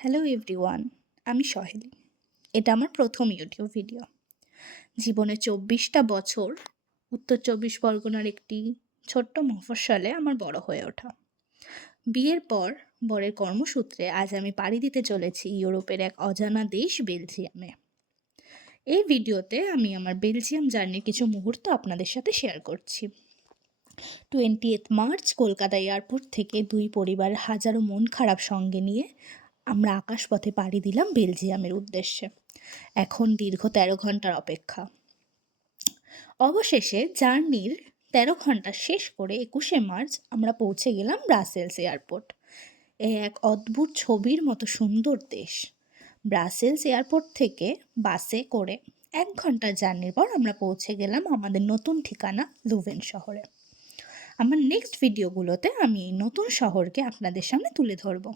Hello everyone, আমি সহেলি। এটা আমার প্রথম ইউটিউব ভিডিও। জীবনে ২৪টা বছর উত্তর ২৪ পরগনার একটি ছোট্ট মফস্বলে আমার বড় হয়ে ওঠা। বিয়ের পর বরের কর্মসূত্রে আজ আমি পাড়ি দিতে চলেছি ইউরোপের এক অজানা দেশ বেলজিয়ামে। এই ভিডিওতে আমি আমার বেলজিয়াম জার্নির কিছু মুহূর্ত আপনাদের সাথে শেয়ার করছি। 20th মার্চ কলকাতা এয়ারপোর্ট থেকে দুই পরিবারের হাজারো মন খারাপ সঙ্গে নিয়ে আমরা আকাশপথে পাড়ি দিলাম বেলজিয়ামের উদ্দেশ্যে। এখন দীর্ঘ ১৩ ঘন্টার অপেক্ষা। অবশেষে জার্নির ১৩ ঘন্টা শেষ করে ২১শে মার্চ আমরা পৌঁছে গেলাম ব্রাসেলস এয়ারপোর্ট। এক অদ্ভুত ছবির মতো সুন্দর দেশ। ব্রাসেলস এয়ারপোর্ট থেকে বাসে করে ১ ঘন্টার জার্নির পর আমরা পৌঁছে গেলাম আমাদের নতুন ঠিকানা লুভেন শহরে। আমার নেক্সট ভিডিওগুলোতে আমি এই নতুন শহরকে আপনাদের সামনে তুলে ধরবো।